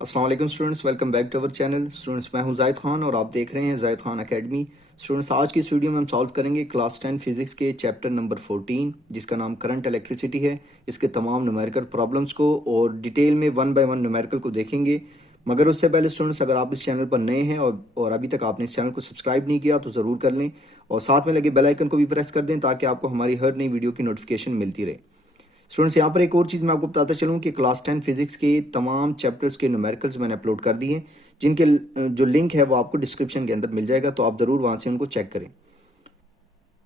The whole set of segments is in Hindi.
अस्सलाम वालेकुम students, welcome back to our channel. Students, मैं हूं जायद खान और आप देख रहे हैं जायद खान एकेडमी। स्टूडेंट्स, आज की इस वीडियो में हम सॉल्व करेंगे क्लास 10 फिजिक्स के चैप्टर नंबर 14 जिसका नाम करंट इलेक्ट्रिसिटी है। इसके तमाम न्यूमेरिकल प्रॉब्लम्स को और डिटेल में वन बाय वन न्यूमेरिकल को देखेंगे। मगर उससे पहले स्टूडेंट्स, अगर आप इस चैनल पर नए हैं और अभी तक आपने इस चैनल को सब्सक्राइब नहीं किया तो ज़रूर कर लें और साथ में लगे बेल आइकन को भी प्रेस कर दें ताकि आपको हमारी हर नई वीडियो की नोटिफिकेशन मिलती रहे। स्टूडेंट्स, यहाँ पर एक और चीज़ मैं आपको बताता चलूँ कि क्लास 10 फिजिक्स के तमाम चैप्टर्स के न्यूमेरिकल्स मैंने अपलोड कर दिए हैं, जिनके जो लिंक है वो आपको डिस्क्रिप्शन के अंदर मिल जाएगा, तो आप ज़रूर वहाँ से उनको चेक करें।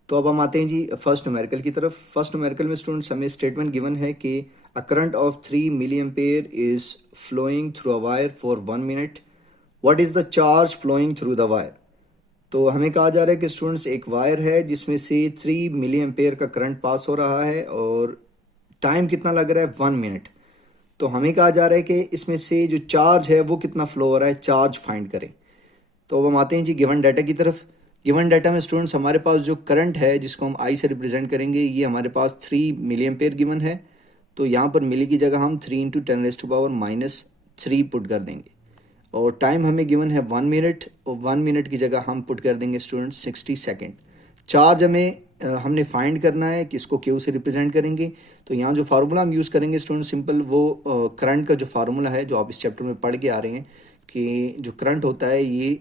तो अब हम आते हैं जी फर्स्ट न्यूमेरिकल की तरफ। फर्स्ट न्यूमेरिकल में स्टूडेंट्स हमें स्टेटमेंट गिवन है कि a current of 3 milli ampere is flowing through a wire for 1 minute. What is the charge flowing through the wire. तो हमें कहा जा रहा है कि स्टूडेंट्स एक वायर है जिसमें से 3 मिली एम्पेयर का करंट पास हो रहा है और टाइम कितना लग रहा है 1 मिनट। तो हमें कहा जा रहा है कि इसमें से जो चार्ज है वो कितना फ्लो हो रहा है, चार्ज फाइंड करें। तो अब हम आते हैं जी गिवन डाटा की तरफ। गिवन डाटा में स्टूडेंट्स हमारे पास जो करंट है जिसको हम आई से रिप्रेजेंट करेंगे, ये हमारे पास 3 मिली एम्पेयर गिवन है। तो यहाँ पर मिली की जगह हम 3 × 10⁻³ पुट कर देंगे और टाइम हमें गिवन है 1 मिनट और 1 मिनट की जगह हम पुट कर देंगे स्टूडेंट्स 60 सेकेंड। चार्ज हमें हमने फाइंड करना है कि इसको क्यू से रिप्रेजेंट करेंगे। तो यहाँ जो फार्मूला हम यूज़ करेंगे स्टूडेंट सिंपल वो करंट का जो फार्मूला है जो आप इस चैप्टर में पढ़ के आ रहे हैं कि जो करंट होता है ये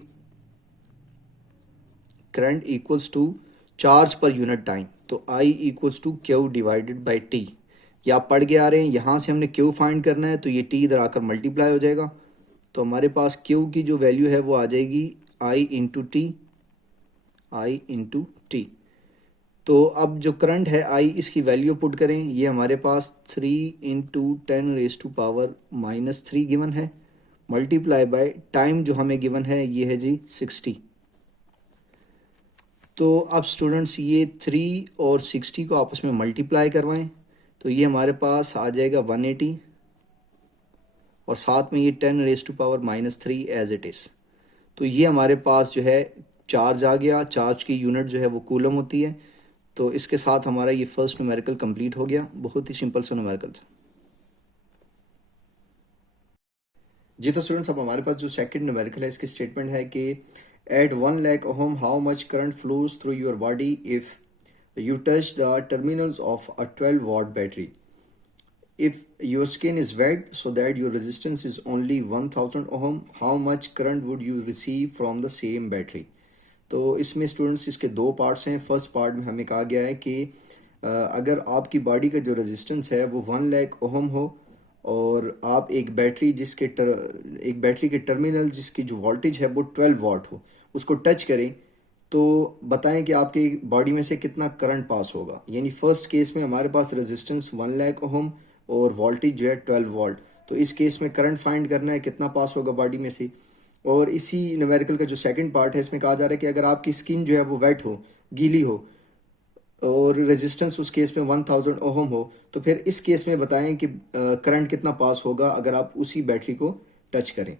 current equals to charge per unit time. तो I equals to Q divided by T. ये आप पढ़ के आ रहे हैं, यहाँ से हमने क्यू फाइंड करना है तो ये टी इधर आकर मल्टीप्लाई हो जाएगा। तो हमारे पास क्यू की जो वैल्यू है वो आ जाएगी आई इंटू टी, आई इंटू टी। तो अब जो करंट है आई इसकी वैल्यू पुट करें, ये हमारे पास 3 × 10⁻³ गिवन है, मल्टीप्लाई बाय टाइम जो हमें गिवन है ये है जी 60। तो अब स्टूडेंट्स ये 3 और 60 को आपस में मल्टीप्लाई करवाएं तो ये हमारे पास आ जाएगा 180 और साथ में ये 10⁻³ एज इट इज़। तो ये हमारे पास जो है चार्ज आ गया। चार्ज की यूनिट जो है वो कूलम होती है। तो इसके साथ हमारा ये फर्स्ट न्यूमेरिकल कंप्लीट हो गया। बहुत ही सिंपल सा न्यूमेरिकल था जी। तो स्टूडेंट्स, अब हमारे पास जो सेकंड न्यूमेरिकल है इसकी स्टेटमेंट है कि at 1 lakh ohm how much current flows through your body if you touch the terminals of a 12 watt battery. If your skin is wet so that your resistance is only 1000 ohm, how much current would you receive from the same battery? तो इसमें स्टूडेंट्स इसके दो पार्ट्स हैं। फर्स्ट पार्ट में हमें कहा गया है कि अगर आपकी बॉडी का जो रेजिस्टेंस है वो 1 लाख ओहम हो और आप एक बैटरी एक बैटरी के टर्मिनल जिसकी जो वोल्टेज है वो 12 वाट हो उसको टच करें, तो बताएं कि आपकी बॉडी में से कितना करंट पास होगा। यानी फर्स्ट केस में हमारे पास रेजिस्टेंस 1 लाख ओहम और वोल्टेज जो है 12 वाट। तो इस केस में करंट फाइंड करना है कितना पास होगा बॉडी में से। और इसी न्यूमेरिकल का जो सेकंड पार्ट है इसमें कहा जा रहा है कि अगर आपकी स्किन जो है वो वेट हो, गीली हो और रेजिस्टेंस उस केस में 1000 ओहम हो, तो फिर इस केस में बताएं कि करंट कितना पास होगा अगर आप उसी बैटरी को टच करें।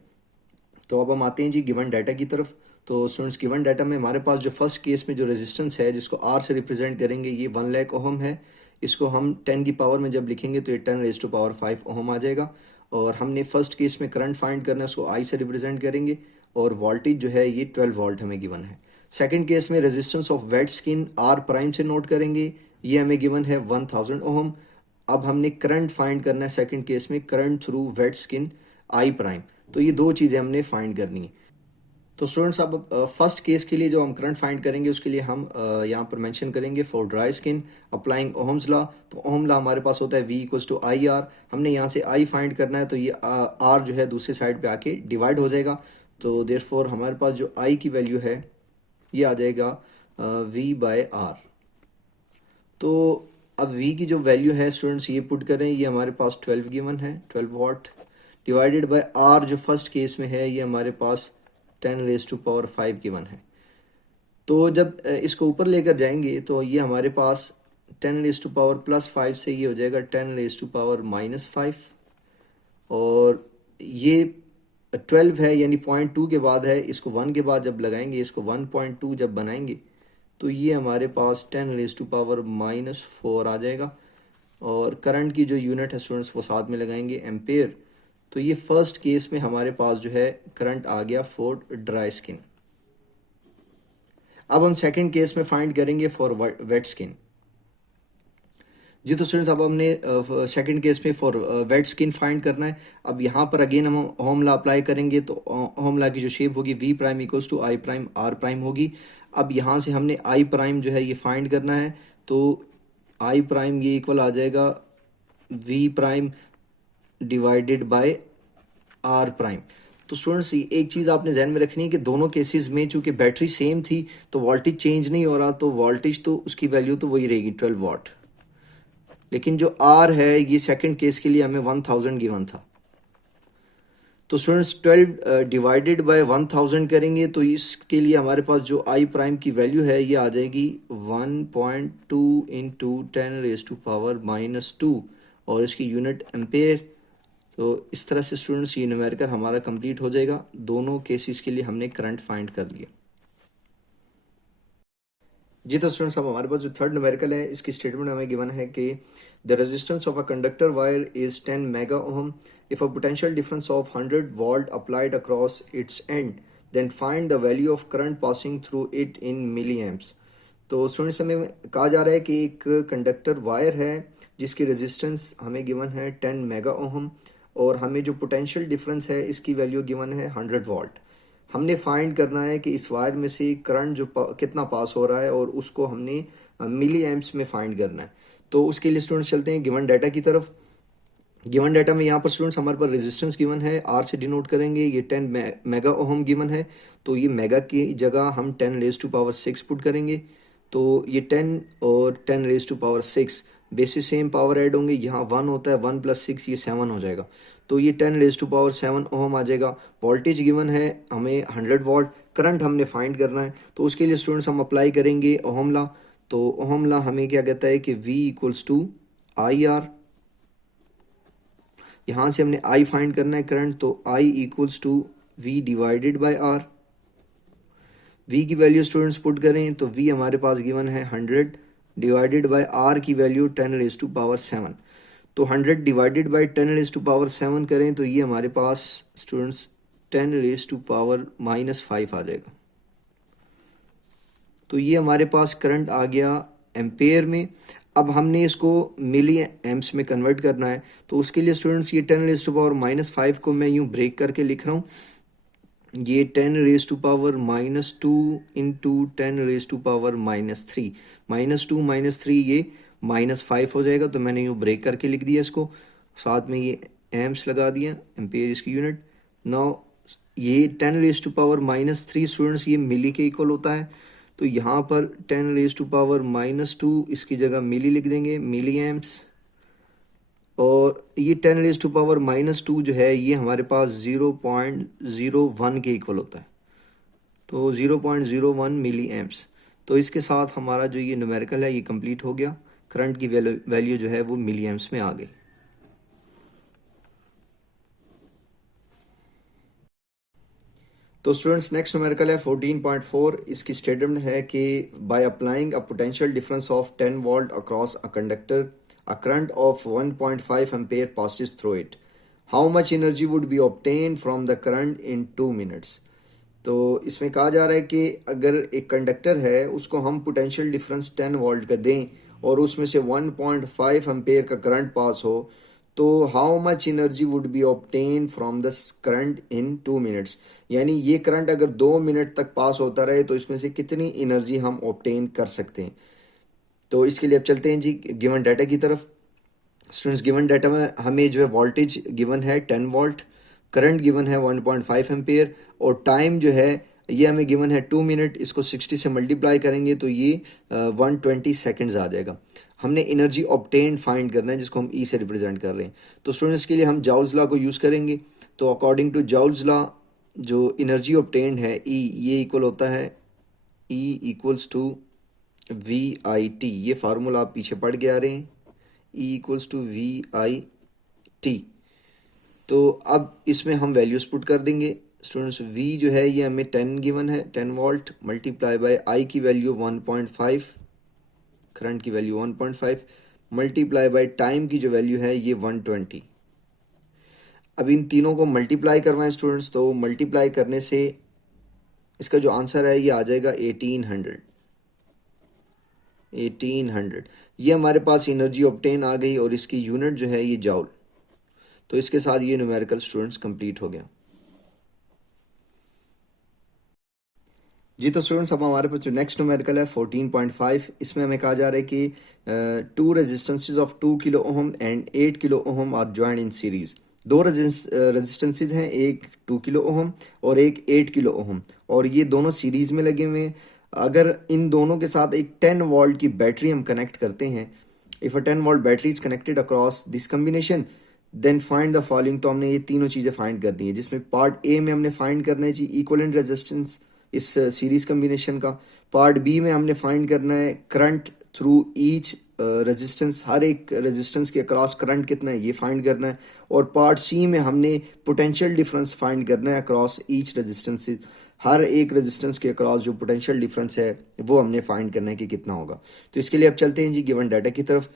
तो अब हम आते हैं जी गिवन डाटा की तरफ। तो स्टूडेंट्स, गिवन डाटा में हमारे पास जो फर्स्ट केस में जो रेजिस्टेंस है जिसको आर से रिप्रेजेंट करेंगे ये 1 लाख ओहम है। इसको हम 10 की पावर में जब लिखेंगे तो ये 10⁻⁵ ओहम आ जाएगा। और हमने फर्स्ट केस में करंट फाइंड करना है, उसको आई से रिप्रेजेंट करेंगे और वोल्टेज जो है ये 12 वोल्ट हमें गिवन है। सेकेंड केस में resistance of wet skin R prime से नोट करेंगे, ये हमें गिवन है 1000 ओहम। अब हमने करंट फाइंड करना है सेकेंड केस में, current through wet skin I prime. तो ये दो चीज़ें हमने फाइंड करनी है। तो स्टूडेंट्स, अब फर्स्ट केस के लिए जो हम करंट फाइंड करेंगे उसके लिए हम यहाँ पर मेंशन करेंगे for dry skin applying Ohm's law. तो ओहम लॉ हमारे पास होता है V equals to I R. हमने यहाँ से I फाइंड करना है तो ये R जो है दूसरी साइड पे आके डिवाइड हो जाएगा। तो देयरफॉर हमारे पास जो I की वैल्यू है ये आ जाएगा V/R। तो अब V की जो वैल्यू है स्टूडेंट्स ये पुट करें, ये हमारे पास 12 गिवन है, 12 वाट डिवाइडेड बाय R जो फर्स्ट केस में है ये हमारे पास 10⁻⁵ गिवन है। तो जब इसको ऊपर लेकर जाएंगे तो ये हमारे पास 10⁻⁵ से ये हो जाएगा 10⁻⁻5 और ये 12 है यानी 0.2 के बाद है। इसको 1 के बाद जब लगाएंगे, इसको 1.2 जब बनाएंगे तो ये हमारे पास 10⁻⁻4 आ जाएगा। और करंट की जो यूनिट है स्टूडेंट्स वो साथ में लगाएंगे एम्पेयर। तो ये फर्स्ट केस में हमारे पास जो है करंट आ गया फॉर ड्राई स्किन। अब हम सेकंड केस में फाइंड करेंगे फॉर वेट स्किन। जी तो स्टूडेंट्स अब हमने सेकंड केस में फॉर वेट स्किन फाइंड करना है। अब यहाँ पर अगेन हम होम लॉ अप्लाई करेंगे, तो होम लॉ की जो शेप होगी V prime equals to I prime R prime होगी। अब यहाँ से हमने आई प्राइम जो है ये फाइंड करना है, तो आई प्राइम ये इक्वल आ जाएगा V prime divided by R prime. तो स्टूडेंट्स एक चीज़ आपने ध्यान में रखनी है कि दोनों केसेस में चूंकि बैटरी सेम थी तो वोल्टेज चेंज नहीं हो रहा, तो वोल्टेज तो उसकी वैल्यू तो वही रहेगी 12 वाट। लेकिन जो आर है ये सेकंड केस के लिए हमें 1000 गिवन था। तो स्टूडेंट्स 12 डिवाइडेड बाय 1000 करेंगे तो इसके लिए हमारे पास जो आई प्राइम की वैल्यू है ये आ जाएगी 1.2 इंटू 10⁻⁻², और इसकी यूनिट एम्पेयर। तो इस तरह से स्टूडेंट्स ये न्यूमेरिकल हमारा कंप्लीट हो जाएगा। दोनों केसेस के लिए हमने करंट फाइंड कर लिया। जी तो स्टूडेंट्स अब हमारे पास जो थर्ड न्यूमेरिकल है इसकी स्टेटमेंट हमें गिवन है कि the resistance of a conductor wire is 10 mega ohm if a potential difference of 100 volt applied across its end then find the value of current passing through it in milli amps. तो स्टूडेंट्स हमें कहा जा रहा है कि एक कंडक्टर वायर है जिसकी रेजिस्टेंस हमें गिवन है 10 मेगा ओम, और हमें जो पोटेंशियल डिफरेंस है इसकी वैल्यू गिवन है 100 वोल्ट। हमने फाइंड करना है कि इस वायर में से करंट जो कितना पास हो रहा है, और उसको हमने मिली एम्प्स में फाइंड करना है। तो उसके लिए स्टूडेंट्स चलते हैं गिवन डाटा की तरफ। गिवन डाटा में यहाँ पर स्टूडेंट्स हमारे पास रेजिस्टेंस गिवन है, आर से डिनोट करेंगे, ये 10 मेगा ओम गिवन है, तो ये मेगा की जगह हम 10⁻⁶ पुट करेंगे। तो ये 10 और 10⁻⁶ बेसिस सेम पावर ऐड होंगे, यहाँ 1 होता है, 1 + 6 ये 7 हो जाएगा, तो ये 10⁻⁷ ओम आ जाएगा। वोल्टेज गिवन है हमें 100 वोल्ट, करंट हमने फाइंड करना है, तो उसके लिए स्टूडेंट्स हम अप्लाई करेंगे ओहम लॉ। तो ओहम लॉ हमें क्या कहता है कि V equals to I R. यहाँ से हमने I फाइंड करना है करंट, तो I equals to V divided by R। V की वैल्यू स्टूडेंट्स पुट करें तो V हमारे पास गिवन है 100 डिवाइडेड बाय R की वैल्यू 10⁻⁷। तो 100 डिवाइडेड बाय 10⁻⁷ करें तो ये हमारे पास स्टूडेंट्स 10⁻⁻5 आ जाएगा। तो ये हमारे पास करंट आ गया एम्पेयर में। अब हमने इसको मिली एम्प्स में कन्वर्ट करना है, तो उसके लिए स्टूडेंट्स ये 10⁻⁻5 को मैं यूँ ब्रेक करके लिख रहा हूँ। ये 10⁻⁻2 इंटू 10⁻⁻3, -2 -3 ये -5 हो जाएगा, तो मैंने यूँ ब्रेक करके लिख दिया इसको, साथ में ये एम्प्स लगा दिया, एम्पेयर इसकी यूनिट। नाउ ये 10⁻⁻3 स्टूडेंट्स ये मिली के इक्वल होता है, तो यहाँ पर 10⁻⁻2 इसकी जगह मिली लिख देंगे, मिली एम्प्स। और ये 10⁻⁻2 जो है ये हमारे पास 0.01 के इक्वल होता है, तो 0.01 मिली एम्प्स। तो इसके साथ हमारा जो ये न्यूमेरिकल है ये कंप्लीट हो गया। करंट की वैल्यू जो है वो मिली एम्प्स में आ गई। तो स्टूडेंट्स नेक्स्ट न्यूमेरिकल है 14.4। इसकी स्टेटमेंट है कि by applying a potential difference of 10 volt across a conductor a current of 1.5 ampere passes through it. How much energy would be obtained from the current in 2 minutes? तो इसमें कहा जा रहा है कि अगर एक कंडक्टर है उसको हम पोटेंशियल डिफरेंस 10 वोल्ट का दें और उसमें से 1.5 एम्पेयर का करंट पास हो, तो how much energy would be obtain from the current in 2 minutes. यानी ये करंट अगर 2 मिनट तक पास होता रहे तो इसमें से कितनी एनर्जी हम ऑब्टेन कर सकते हैं। तो इसके लिए अब चलते हैं जी गिवन डाटा की तरफ। स्टूडेंट्स गिवन डाटा में हमें जो है वोल्टेज गिवन है 10 वोल्ट, करंट गिवन है 1.5 एम्पेयर, और टाइम जो है ये हमें गिवन है 2 मिनट। इसको 60 से मल्टीप्लाई करेंगे तो ये 120 सेकेंड्स आ जाएगा। हमने एनर्जी ऑब्टेन फाइंड करना है जिसको हम ई से रिप्रेजेंट कर रहे हैं। तो स्टूडेंट्स के लिए हम जाउल्स लॉ को यूज़ करेंगे। तो अकॉर्डिंग टू जाउल्स लॉ जो एनर्जी ऑब्टेन्ड है ई ये इक्वल होता है ई इक्वल्स टू VIT। ये फार्मूला आप पीछे पढ़ के आ रहे हैं, E इक्वल्स टू VIT। तो अब इसमें हम वैल्यूज पुट कर देंगे स्टूडेंट्स। V जो है ये हमें 10 गिवन है, 10 वोल्ट मल्टीप्लाई बाय I की वैल्यू 1.5, करंट की वैल्यू 1.5 मल्टीप्लाई बाय टाइम की जो वैल्यू है ये 120। अब इन तीनों को मल्टीप्लाई करवाएं स्टूडेंट्स, तो मल्टीप्लाई करने से इसका जो आंसर है ये आ जाएगा 1800। 1800 ये हमारे पास एनर्जी ऑब्टेन आ गई और इसकी यूनिट जो है ये जाउल। तो इसके साथ ये न्यूमेरिकल स्टूडेंट्स कंप्लीट हो गया। जी तो स्टूडेंट्स अब हमारे पास जो नेक्स्ट न्यूमेरिकल है 14.5, इसमें हमें कहा जा रहा है कि two resistances of 2 kilo ohm and 8 kilo ohm are joint in series. दो रेजिस्टेंसेज हैं, एक 2 किलो ओहम और एक 8 किलो ओहम, और ये दोनों सीरीज में लगे हुए हैं। अगर इन दोनों के साथ एक 10 वोल्ट की बैटरी हम कनेक्ट करते हैं, if a 10 volt battery is connected across this combination then find the following. तो हमने ये तीनों चीज़ें फाइंड करनी है, जिसमें पार्ट ए में हमने फाइंड करना है जी इक्विवेलेंट रेजिस्टेंस इस सीरीज कम्बिनेशन का। पार्ट बी में हमने फाइंड करना है करंट थ्रू ईच रेजिस्टेंस, हर एक रेजिस्टेंस के अक्रॉस करंट कितना है ये फाइंड करना है। और पार्ट सी में हमने पोटेंशियल डिफरेंस फाइंड करना है अक्रॉस ईच रेजिस्टेंस, हर एक रेजिस्टेंस के अक्रॉस जो पोटेंशियल डिफरेंस है वो हमने फाइंड करना है कि कितना होगा। तो इसके लिए अब चलते हैं जी गिवन डाटा की तरफ।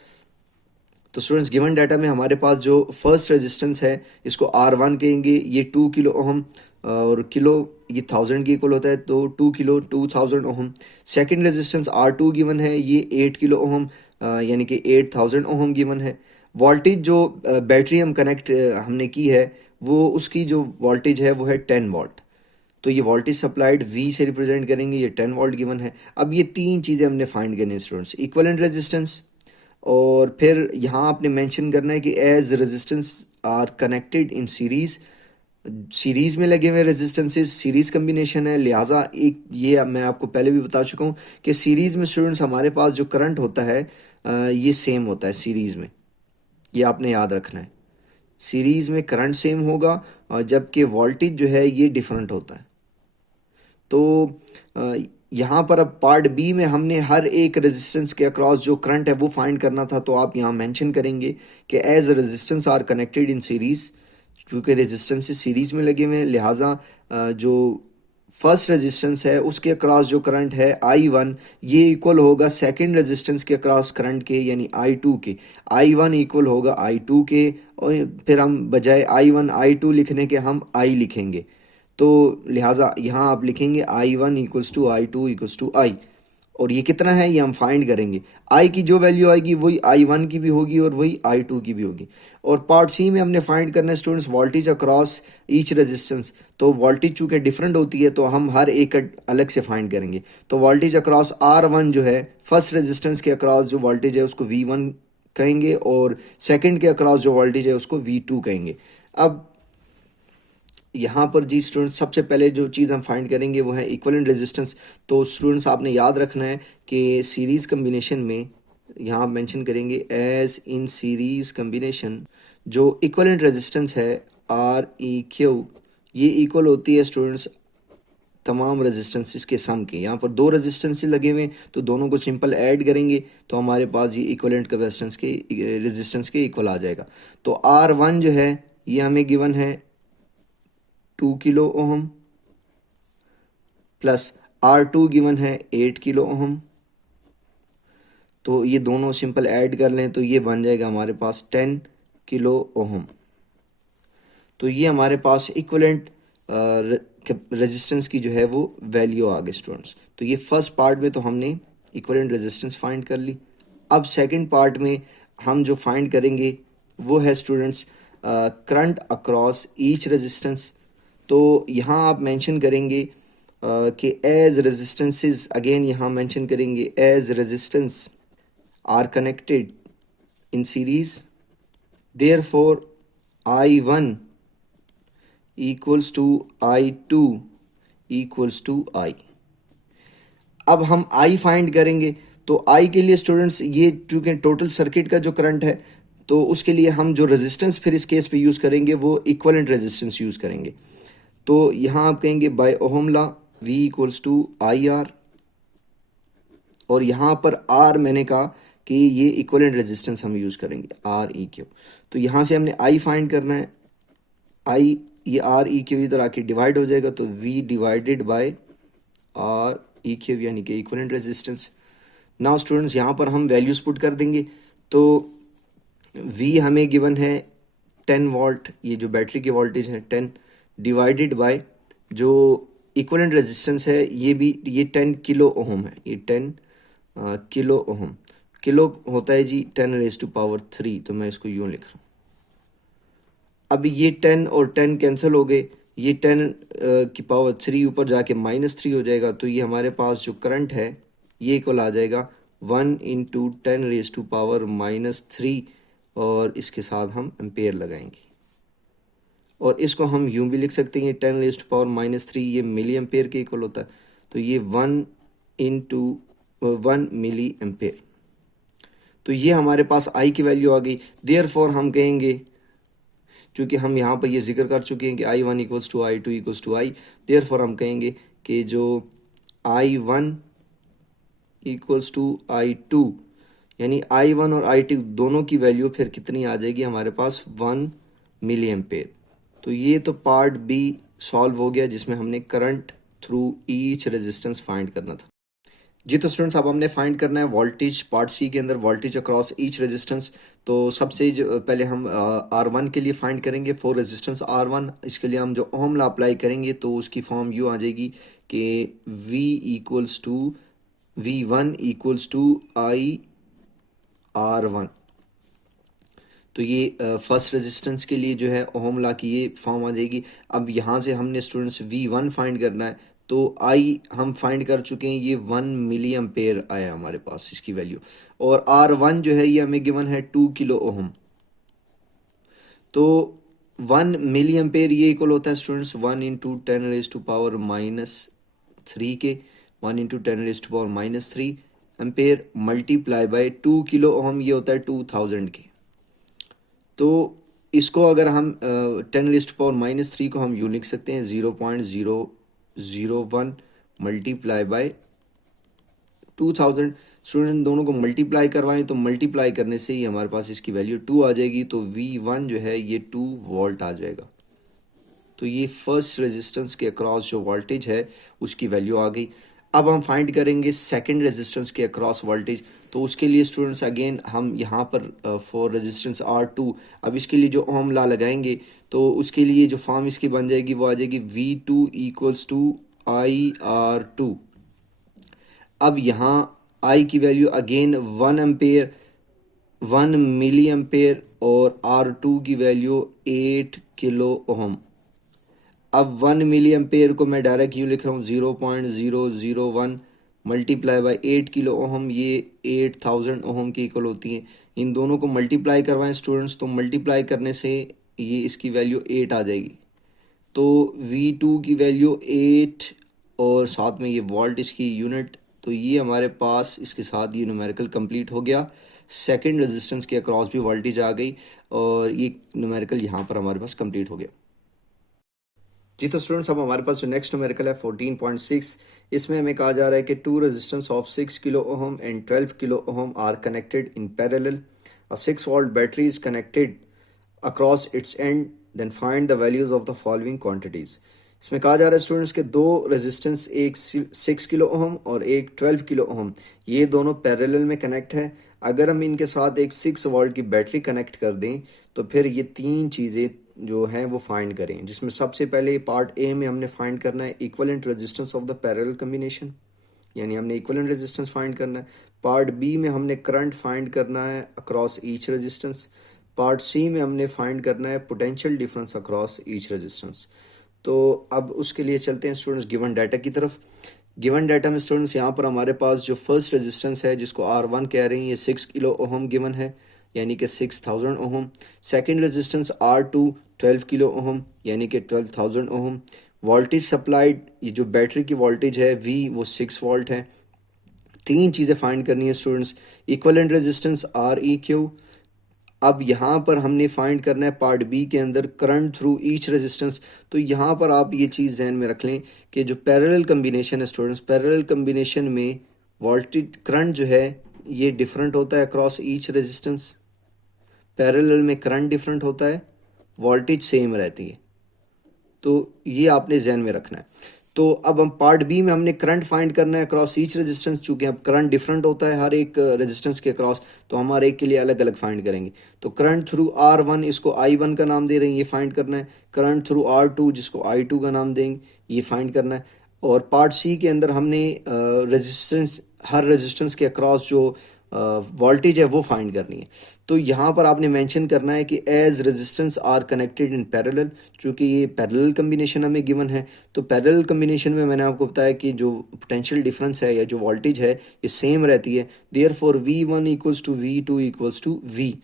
तो स्टूडेंट्स गिवन डाटा में हमारे पास जो फर्स्ट रेजिस्टेंस है इसको R1 कहेंगे, ये 2 किलो ओहम, और किलो ये 1000 के इक्वल होता है, तो 2 kilo 2000 ohm. Second resistance R2 given है, ये 8 किलो ओहम यानी कि 8000 ओहम गिवन है। वोल्टेज जो बैटरी हम कनेक्ट हमने की है वो उसकी जो वोल्टेज है वो है 10 वोल्ट। तो ये वोल्टेज सप्लाइड V से रिप्रेजेंट करेंगे, ये 10 वोल्ट गिवन है। अब ये तीन चीज़ें हमने फाइंड करनी है स्टूडेंट्स, इक्विवेलेंट रेजिस्टेंस, और फिर यहाँ आपने मेंशन करना है कि as resistance are connected in series, series में लगे हुए रेजिस्टेंसेस सीरीज कम्बिनेशन है, लिहाजा एक ये मैं आपको पहले भी बता चुका हूँ कि सीरीज में स्टूडेंट्स हमारे पास जो करंट होता है ये सेम होता है सीरीज में, ये आपने याद रखना है। सीरीज में करंट सेम होगा जबकि वोल्टेज जो है ये डिफरेंट होता है। तो यहाँ पर अब पार्ट बी में हमने हर एक रेजिस्टेंस के अक्रॉस जो करंट है वो फाइंड करना था, तो आप यहाँ मेंशन करेंगे कि as resistance are connected in series, क्योंकि रेजिस्टेंस सीरीज में लगे हुए हैं, लिहाजा जो फर्स्ट रेजिस्टेंस है उसके अक्रॉस जो करंट है I1 ये इक्वल होगा सेकंड रेजिस्टेंस के अक्रॉस करंट के यानी I2 के। I1 इक्वल होगा I2 के, और फिर हम बजाय I1 I2 लिखने के हम I लिखेंगे। तो लिहाजा यहाँ आप लिखेंगे I1 equals to I2 equals to I, और ये कितना है ये हम फाइंड करेंगे। I की जो वैल्यू आएगी वही I1 की भी होगी और वही I2 की भी होगी। और पार्ट सी में हमने फाइंड करना है students voltage across each resistance, तो वोल्टेज चूँकि डिफरेंट होती है तो हम हर एक अलग से फाइंड करेंगे। तो वोल्टेज अक्रॉस R1 जो है फर्स्ट रेजिस्टेंस के अक्रॉस जो वोल्टेज है उसको V1 कहेंगे, और सेकंड के अक्रॉस जो वोल्टेज है उसको V2 कहेंगे। अब यहाँ पर जी स्टूडेंट्स सबसे पहले जो चीज़ हम फाइंड करेंगे वो है इक्विवेलेंट रेजिस्टेंस। तो स्टूडेंट्स आपने याद रखना है कि सीरीज़ कम्बिनेशन में यहाँ आप मेंशन करेंगे एज इन सीरीज़ कम्बिनेशन जो इक्विवेलेंट रेजिस्टेंस है REQ ये इक्वल होती है स्टूडेंट्स तमाम रेजिस्टेंसेस के सम के। यहाँ पर दो रेजिस्टेंसेस लगे हुए तो दोनों को सिंपल ऐड करेंगे तो हमारे पास ये इक्विवेलेंट कैपेसिटेंस के रेजिस्टेंस के इक्वल आ जाएगा। तो R1 जो है ये हमें गिवन है 2 kilo ohm plus R2 given है 8 किलो ओहम, तो ये दोनों सिंपल ऐड कर लें तो ये बन जाएगा हमारे पास 10 किलो ओहम। तो ये हमारे पास इक्विवेलेंट रेजिस्टेंस की जो है वो वैल्यू आ गई स्टूडेंट्स। तो ये फर्स्ट पार्ट में तो हमने इक्विवेलेंट रेजिस्टेंस फाइंड कर ली। अब सेकंड पार्ट में हम जो फाइंड करेंगे वो है students current across each resistance. तो यहाँ आप मेंशन करेंगे कि एज रेजिस्टेंसेस, अगेन यहाँ मेंशन करेंगे as resistance are connected in series therefore I1 equals to I2 equals to I। अब हम I फाइंड करेंगे, तो I के लिए स्टूडेंट्स ये चूँकि टोटल सर्किट का जो करंट है तो उसके लिए हम जो रेजिस्टेंस फिर इस केस पे यूज़ करेंगे वो इक्विवेलेंट रेजिस्टेंस यूज़ करेंगे। तो यहाँ आप कहेंगे by ohm law V equals to IR, और यहाँ पर R मैंने कहा कि ये इक्विवेलेंट रेजिस्टेंस हम यूज़ करेंगे REQ। तो यहाँ से हमने I फाइंड करना है, I ये REQ इधर आके डिवाइड हो जाएगा तो V डिवाइडेड बाय REQ यानी कि इक्विवेलेंट रेजिस्टेंस। नाउ स्टूडेंट्स यहाँ पर हम वैल्यूज़ पुट कर देंगे। तो V हमें गिवन है 10 वोल्ट, ये जो बैटरी की वोल्टेज है 10 डिवाइडेड बाय जो इक्विवेलेंट रेजिस्टेंस है ये 10 किलो ओम है, ये 10 किलो ओम। किलो होता है जी 10⁻³ तो मैं इसको यूँ लिख रहा हूँ। अब ये 10 और 10 कैंसिल हो गए, ये 10 की पावर 3 ऊपर जाके -3 हो जाएगा, तो ये हमारे पास जो करंट है ये इक्वल आ जाएगा 1 × 10⁻³ और इसके साथ हम एम्पेयर लगाएंगे और इसको हम यूं भी लिख सकते हैं 10⁻³ ये मिली एम्पेयर के इक्वल होता है, तो ये 1 मिली एम्पेयर। तो ये हमारे पास आई की वैल्यू आ गई। देयरफॉर हम कहेंगे, चूँकि हम यहाँ पर ये जिक्र कर चुके हैं कि I1 = I2 = I, देयरफॉर हम कहेंगे कि जो I1 = I2 यानी I1 और I2 दोनों की वैल्यू फिर कितनी आ जाएगी हमारे पास 1 मिली एम्पेयर। तो ये तो पार्ट बी सॉल्व हो गया जिसमें हमने current through each resistance find करना था। जी तो स्टूडेंट्स अब हमने फाइंड करना है वोल्टेज पार्ट सी के अंदर, वोल्टेज अक्रॉस ईच रेजिस्टेंस। तो सबसे पहले हम R1 के लिए फाइंड करेंगे फॉर रेजिस्टेंस R1। इसके लिए हम जो ओम लॉ अप्लाई करेंगे तो उसकी फॉर्म यूँ आ जाएगी कि V1 = IR1। तो ये फर्स्ट रेजिस्टेंस के लिए जो है ओम लॉ की ये फॉर्म आ जाएगी। अब यहाँ से हमने स्टूडेंट्स V1 फाइंड करना है, तो आई हम फाइंड कर चुके हैं, ये 1 मिली एम्पेयर आया हमारे पास इसकी वैल्यू, और R1 जो है ये हमें गिवन है 2 किलो ओम। तो 1 मिली एम्पेयर ये इक्वल होता है स्टूडेंट्स 1 × 10⁻³ के, 1 × 10⁻³ ampere multiply by 2 kilo ohm, ये होता है 2000 के। तो इसको अगर हम 10⁻³ को हम यूँ लिख सकते हैं 0.001 मल्टीप्लाई बाय 2000। स्टूडेंट दोनों को मल्टीप्लाई करवाएं तो मल्टीप्लाई करने से ही हमारे पास इसकी वैल्यू 2 आ जाएगी, तो V1 जो है ये 2 वोल्ट आ जाएगा। तो ये फर्स्ट रेजिस्टेंस के अक्रॉस जो वोल्टेज है उसकी वैल्यू आ गई। अब हम फाइंड करेंगे सेकंड रेजिस्टेंस के अक्रॉस वोल्टेज। तो उसके लिए स्टूडेंट्स अगेन हम यहाँ पर फॉर रेजिस्टेंस R2, अब इसके लिए जो ओम लॉ लगाएंगे तो उसके लिए जो फॉर्म इसकी बन जाएगी वो आ जाएगी V2 = IR2। अब यहाँ I की value again 1 ampere 1 milli ampere और R2 की वैल्यू 8 किलो ओम। अब 1 मिली एम्पेयर को मैं डायरेक्ट यूँ लिख रहा हूँ 0.001 मल्टीप्लाई बाय 8 किलो ओम, ये 8000 ओम की इक्वल होती हैं। इन दोनों को मल्टीप्लाई करवाएं स्टूडेंट्स, तो मल्टीप्लाई करने से ये इसकी वैल्यू 8 आ जाएगी। तो V2 की वैल्यू 8 और साथ में ये वोल्ट इसकी यूनिट, तो ये हमारे पास इसके साथ ये न्यूमेरिकल कंप्लीट हो गया। सेकंड रेजिस्टेंस के अक्रॉस भी वोल्टेज आ गई और ये न्यूमेरिकल यहाँ पर हमारे पास कंप्लीट हो गया। जी तो स्टूडेंट्स अब हमारे पास जो नेक्स्ट न्यूमेरिकल है 14.6, इसमें हमें कहा जा रहा है कि 2 resistance of 6 kilo ohm and 12 kilo ohm are connected in parallel, a 6 volt battery is connected across its end, then find the values of the following quantities. इसमें कहा जा रहा है स्टूडेंट्स के दो रेजिस्टेंस, एक 6 किलो ओम और एक 12 किलो ओम, ये दोनों पैरेलल में कनेक्ट है। अगर हम इनके साथ एक 6 वोल्ट की बैटरी कनेक्ट कर दें तो फिर ये तीन चीज़ें जो हैं वो फाइंड करें, जिसमें सबसे पहले पार्ट ए में हमने फाइंड करना है equivalent resistance of the parallel combination, यानी हमने इक्विवेलेंट रेजिस्टेंस फाइंड करना है। पार्ट बी में हमने करंट फाइंड करना है across each resistance. Part C में हमने फाइंड करना है potential difference across each resistance. तो अब उसके लिए चलते हैं स्टूडेंट्स गिवन डाटा की तरफ। गिवन डाटा में स्टूडेंट्स यहाँ पर हमारे पास जो फर्स्ट रेजिस्टेंस है जिसको R1 कह रहे हैं, ये 6 किलो ओम गिवन है, यानी कि 6000 ohm. Second resistance R2 12 kilo ohm यानी कि 12000 ओम। वोल्टेज सप्लाइड, ये जो बैटरी की वोल्टेज है V वो 6 वोल्ट है। तीन चीज़ें फाइंड करनी है स्टूडेंट्स, इक्विवेलेंट रेजिस्टेंस REQ। अब यहाँ पर हमने फाइंड करना है पार्ट बी के अंदर करंट थ्रू ईच रेजिस्टेंस। तो यहाँ पर आप ये चीज़ जहन में रख लें कि जो पैरेलल कम्बिनेशन है स्टूडेंट्स, पैरेलल कम्बिनेशन में वोल्टेज करंट जो है ये डिफरेंट होता है अक्रॉस ईच रेजिस्टेंस। पैरेलल में करंट डिफरेंट होता है, वोल्टेज सेम रहती है। तो ये आपने जहन में रखना है। तो अब हम पार्ट बी में हमने करंट फाइंड करना है अक्रॉस ईच रेजिस्टेंस, चूंकि अब करंट डिफरेंट होता है हर एक रेजिस्टेंस के अक्रॉस, तो हम हर एक के लिए अलग अलग फाइंड करेंगे। तो करंट थ्रू आर वन, इसको आई वन का नाम दे रहे हैं, ये फाइंड करना है। करंट थ्रू आर टू, जिसको आई टू का नाम देंगे, ये फाइंड करना है। और पार्ट सी के अंदर हमने रेजिस्टेंस, हर रेजिस्टेंस के अक्रॉस जो वोल्टेज है वो फाइंड करनी है। तो यहाँ पर आपने मेंशन करना है कि as resistance are connected in parallel, चूँकि ये पैरेलल कम्बिनेशन हमें गिवन है, तो पैरेलल कम्बिनेशन में मैंने आपको बताया कि जो पोटेंशियल डिफरेंस है या जो वोल्टेज है ये सेम रहती है। Therefore V one equals to V two equals to V,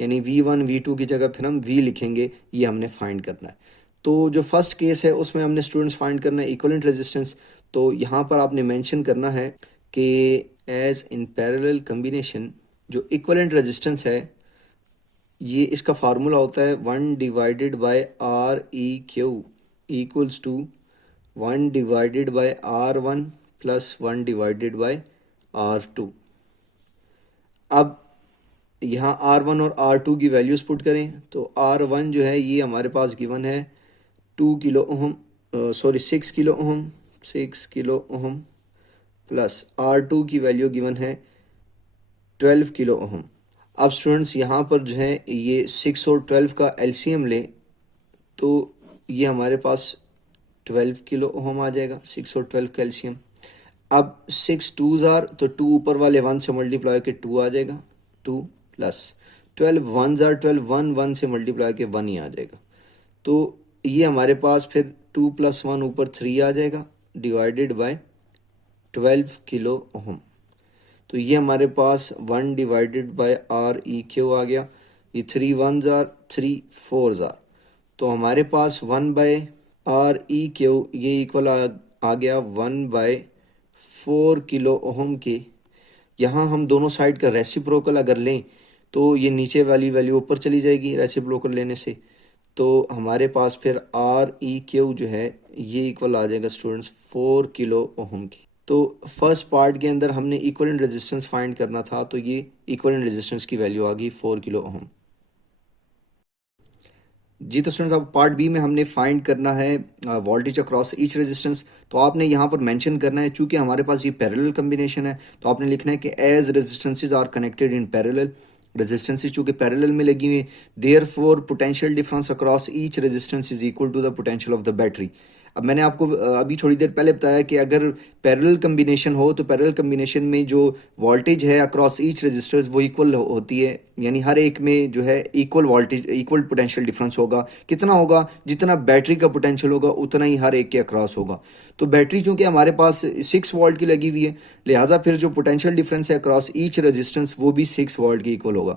यानी वी वन वी टू की जगह फिर हम वी लिखेंगे, ये हमने फाइंड करना है। तो जो फर्स्ट केस है उसमें हमने स्टूडेंट्स फाइंड करना है इक्विवेलेंट रेजिस्टेंस। तो यहाँ पर आपने मेंशन करना है कि एज इन पैरेलल कम्बिनेशन जो इक्विवेलेंट रेजिस्टेंस है, ये इसका फार्मूला होता है 1/R(E)Q equals to 1/R1 plus 1/R2। अब यहाँ R1 और R2 की वैल्यूज़ पुट करें तो R1 जो है ये हमारे पास गिवन है 2 kilo ohm, sorry 6 kilo ohm, 6 kilo ohm, plus R2 की वैल्यू गिवन है 12 किलो ओहम। अब स्टूडेंट्स यहाँ पर जो है ये 6 और 12 का एलसीएम लें तो ये हमारे पास 12 किलो ओहम आ जाएगा, 6 और 12 का एलसीएम। अब 6 टूज आर, तो 2 ऊपर वाले 1 से मल्टीप्लाई के 2 आ जाएगा, 2 प्लस 12 वंस आर 12, 1 1 से मल्टीप्लाई के 1 ही आ जाएगा। तो ये हमारे पास फिर 2 + 1 ऊपर 3 आ जाएगा डिवाइडेड बाय 12 किलो ओहम। तो ये हमारे पास 1/R(E)Q आ गया। ये 3 1s आर, 3 4s आर, तो हमारे पास 1/R(E)Q ये इक्वल आ गया 1/4 किलो ओहम के। यहाँ हम दोनों साइड का रेसिप्रोकल अगर लें तो ये नीचे वाली वैल्यू ऊपर चली जाएगी रेसिप्रोकल लेने से। तो हमारे पास फिर REQ जो है ये इक्वल आ जाएगा स्टूडेंट्स 4 किलो ओहम की। तो फर्स्ट पार्ट के अंदर हमने इक्विवेलेंट रेजिस्टेंस फाइंड करना था, तो ये इक्विवेलेंट रेजिस्टेंस की वैल्यू आ गई 4 किलो ओहम। जी तो स्टूडेंट्स अब पार्ट बी में हमने फाइंड करना है वोल्टेज अक्रॉस ईच रेजिस्टेंस। तो आपने यहाँ पर मेंशन करना है, चूंकि हमारे पास ये पैरेलल कम्बिनेशन है, तो आपने लिखना है कि as resistances are connected in parallel, resistances चूंकि पैरेलल में लगी हुई, therefore potential difference across each resistance is equal to the potential of the battery. अब मैंने आपको अभी थोड़ी देर पहले बताया कि अगर पैरेलल कम्बिनेशन हो तो पैरेलल कम्बिनेशन में जो वोल्टेज है अक्रॉस ईच रेजिस्टर्स वो इक्वल होती है, यानी हर एक में जो है equal voltage, equal potential difference होगा। कितना होगा? जितना बैटरी का पोटेंशियल होगा उतना ही हर एक के अक्रॉस होगा। तो बैटरी चूंकि हमारे पास 6 वोल्ट की लगी हुई है, लिहाजा फिर जो पोटेंशियल डिफरेंस है अक्रॉस ईच रेजिस्टेंस वो भी 6 वोल्ट की इक्वल होगा।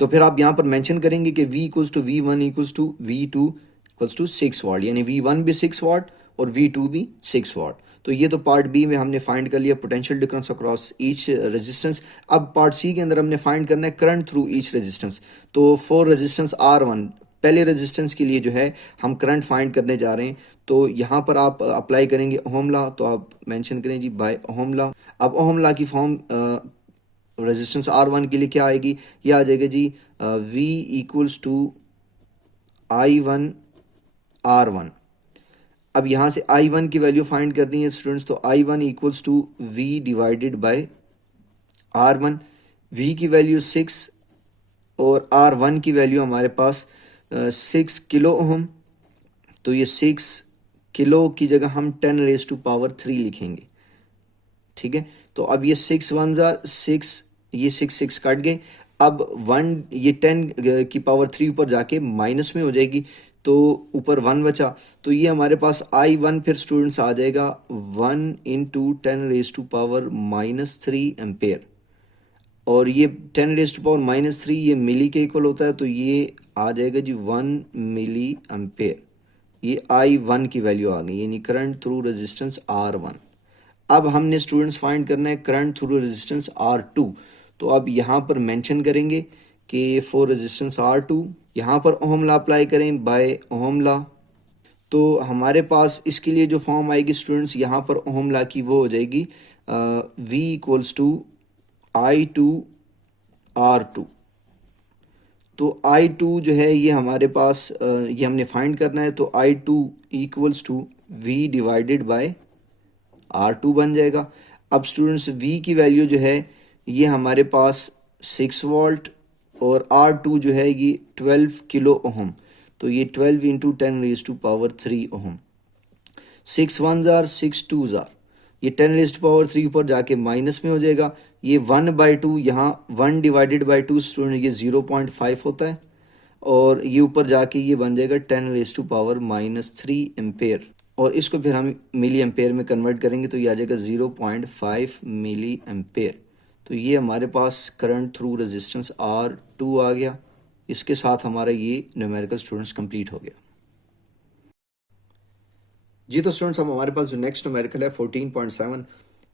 तो फिर आप यहाँ पर मेंशन करेंगे कि V equals to V1 equals to V2 equals to 6 watt, यानी V1 भी 6 वाट और V2 भी 6 वाट। तो ये तो पार्ट बी में हमने फाइंड कर लिया potential difference across each resistance. अब पार्ट सी के अंदर हमने फाइंड करना है करंट थ्रू ईच रेजिस्टेंस। तो फॉर रेजिस्टेंस R1, पहले रेजिस्टेंस के लिए जो है हम करंट फाइंड करने जा रहे हैं। तो यहाँ पर आप अप्लाई करेंगे ओहम लॉ, तो आप मेंशन करें जी बाय ओहम लॉ। अब ओहम लॉ की फॉर्म रेजिस्टेंस R1 के लिए क्या आएगी? ये आ जाएगा जी V equals to I1 R1। अब यहाँ से I1 की वैल्यू फाइंड करनी है स्टूडेंट्स, तो I1 equals to V divided by R1। V की वैल्यू 6 और R1 की वैल्यू हमारे पास 6 किलो ओहम। तो ये 6 किलो की जगह हम 10⁻³ लिखेंगे, ठीक है। तो अब ये 6 1s आर 6, ये 6 कट गए। अब 1, ये 10⁻³ ऊपर जाके माइनस में हो जाएगी, तो ऊपर 1 बचा। तो ये हमारे पास I1 फिर स्टूडेंट्स आ जाएगा 1 इंटू 10⁻³ एम्पेयर। और ये 10⁻³ ये मिली के इक्वल होता है, तो ये आ जाएगा जी 1 मिली एम्पेयर। ये I1 की वैल्यू आ गई, यानी करंट थ्रू रेजिस्टेंस R1। अब हमने स्टूडेंट्स फाइंड करना है करंट थ्रू रेजिस्टेंस R2। तो अब यहाँ पर मेंशन करेंगे कि फॉर रेजिस्टेंस R2, यहाँ पर ओहम लॉ अप्लाई करें बाय ओहम लॉ। तो हमारे पास इसके लिए जो फॉर्म आएगी स्टूडेंट्स, यहाँ पर ओहम लॉ की वो हो जाएगी V equals to I2 R2। तो I2 जो है ये हमारे पास ये हमने फाइंड करना है, तो I2 equals to V divided by R2 बन जाएगा। अब स्टूडेंट्स V की वैल्यू जो है ये हमारे पास 6 वोल्ट और R2 जो है ये 12 किलो ओहम, तो ये 12 इंटू 10⁻³ ओहम। 6 1 जार 6 2 जार, ये 10⁻³ ऊपर जाके माइनस में हो जाएगा। ये 1/2 यहाँ 1/2 स्टूडेंट ये 0.5 होता है और ये ऊपर जाके ये बन जाएगा 10⁻³ एम्पेयर, और इसको फिर हम मिली एम्पेयर में कन्वर्ट करेंगे तो ये आ जाएगा 0.5 मिली एम्पेयर। तो ये हमारे पास करंट थ्रू रेजिस्टेंस R2 आ गया। इसके साथ हमारा ये न्यूमेरिकल स्टूडेंट्स कंप्लीट हो गया। जी तो स्टूडेंट्स अब हमारे पास जो नेक्स्ट न्यूमेरिकल है 14.7,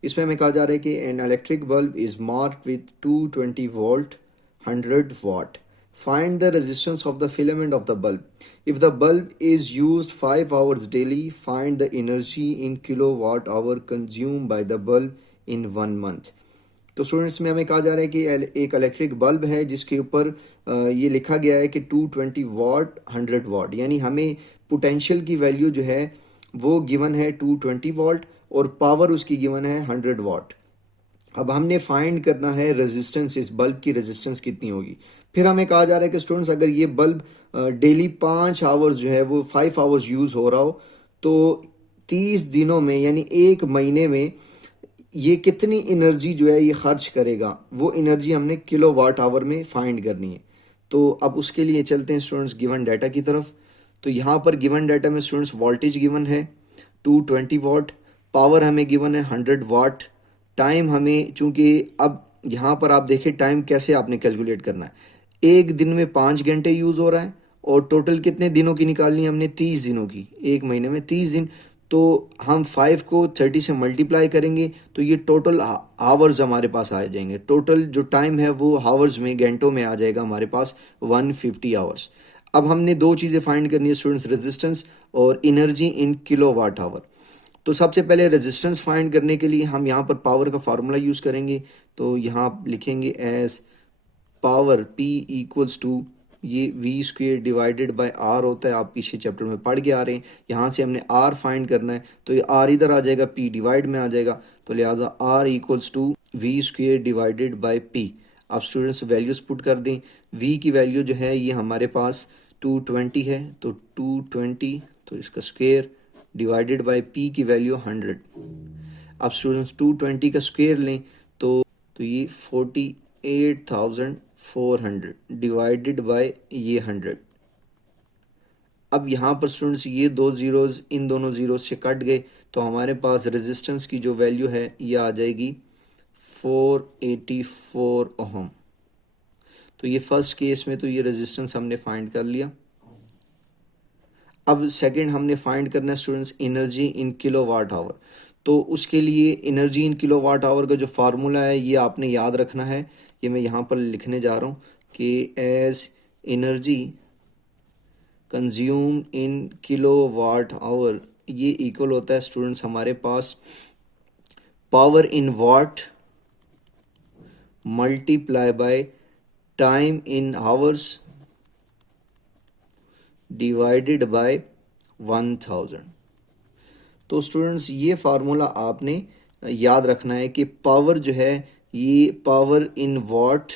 इसमें हमें कहा जा रहा है कि an electric bulb is marked with 220 volt 100 watt. Find the resistance of the filament of the bulb. If the bulb is used 5 hours daily, find the energy in kilowatt hour consumed by the bulb in 1 month. तो स्टूडेंट्स में हमें कहा जा रहा है कि एक इलेक्ट्रिक बल्ब है जिसके ऊपर ये लिखा गया है कि 220 वाट 100 वाट, यानी हमें पोटेंशियल की वैल्यू जो है वो गिवन है 220 वोल्ट और पावर उसकी गिवन है 100 वाट। अब हमने फाइंड करना है रेजिस्टेंस, इस बल्ब की रेजिस्टेंस कितनी होगी। फिर हमें कहा जा रहा है कि स्टूडेंट्स अगर ये बल्ब डेली 5 आवर्स जो है वो 5 आवर्स यूज़ हो रहा हो तो 30 दिनों में यानी 1 महीने में ये कितनी एनर्जी जो है ये खर्च करेगा, वो एनर्जी हमने किलो वाट आवर में फाइंड करनी है। तो अब उसके लिए चलते हैं स्टूडेंट्स गिवन डाटा की तरफ। तो यहाँ पर गिवन डाटा में स्टूडेंट्स वोल्टेज गिवन है 220 वाट, पावर हमें गिवन है 100 वाट, टाइम हमें चूंकि अब यहाँ पर आप देखें टाइम कैसे आपने कैलकुलेट करना है। एक दिन में 5 घंटे यूज़ हो रहा है और टोटल कितने दिनों की निकालनी है हमने, 30 दिनों की, 1 महीने में 30 दिन। तो हम 5 को 30 से मल्टीप्लाई करेंगे तो ये टोटल हावर्स हमारे पास आ जाएंगे। टोटल जो टाइम है वो हावर्स में, घंटों में आ जाएगा हमारे पास 150 आवर्स। अब हमने दो चीज़ें फाइंड करनी है स्टूडेंट्स, रेजिस्टेंस और energy in kilo watt hour. तो सबसे पहले रेजिस्टेंस फाइंड करने के लिए हम यहाँ पर पावर का फार्मूला यूज़ करेंगे। तो यहाँ आप लिखेंगे as power P equals to ये V² डिवाइडेड बाय R होता है, आप पीछे चैप्टर में पढ़ के आ रहे हैं। यहाँ से हमने R फाइंड करना है तो ये R इधर आ जाएगा, P डिवाइड में आ जाएगा, तो लिहाजा R equals to V² divided by P। आप स्टूडेंट्स वैल्यूज पुट कर दें। V की वैल्यू जो है ये हमारे पास 220 है, तो 220 तो इसका स्क्वेयर डिवाइडेड बाय P की वैल्यू 100। आप स्टूडेंट्स 220 का स्क्वेयर लें तो ये 48,400 डिवाइडेड बाय ये 100। अब यहाँ पर स्टूडेंट्स ये दो ज़ीरोज़ इन दोनों ज़ीरो से कट गए तो हमारे पास रेजिस्टेंस की जो वैल्यू है ये आ जाएगी 484 ओहम। तो ये फर्स्ट केस में तो ये रेजिस्टेंस हमने फाइंड कर लिया। अब सेकंड हमने फाइंड करना है students energy in kilo watt hour. तो उसके लिए energy in kilo watt hour का जो फार्मूला है ये आपने याद रखना है। ये मैं यहाँ पर लिखने जा रहा हूँ कि as energy consume in kilo watt hour ये इक्वल होता है स्टूडेंट्स हमारे पास power in watt multiply by time in hours divided by 1000। तो स्टूडेंट्स ये फार्मूला आपने याद रखना है कि पावर जो है ये पावर इन वाट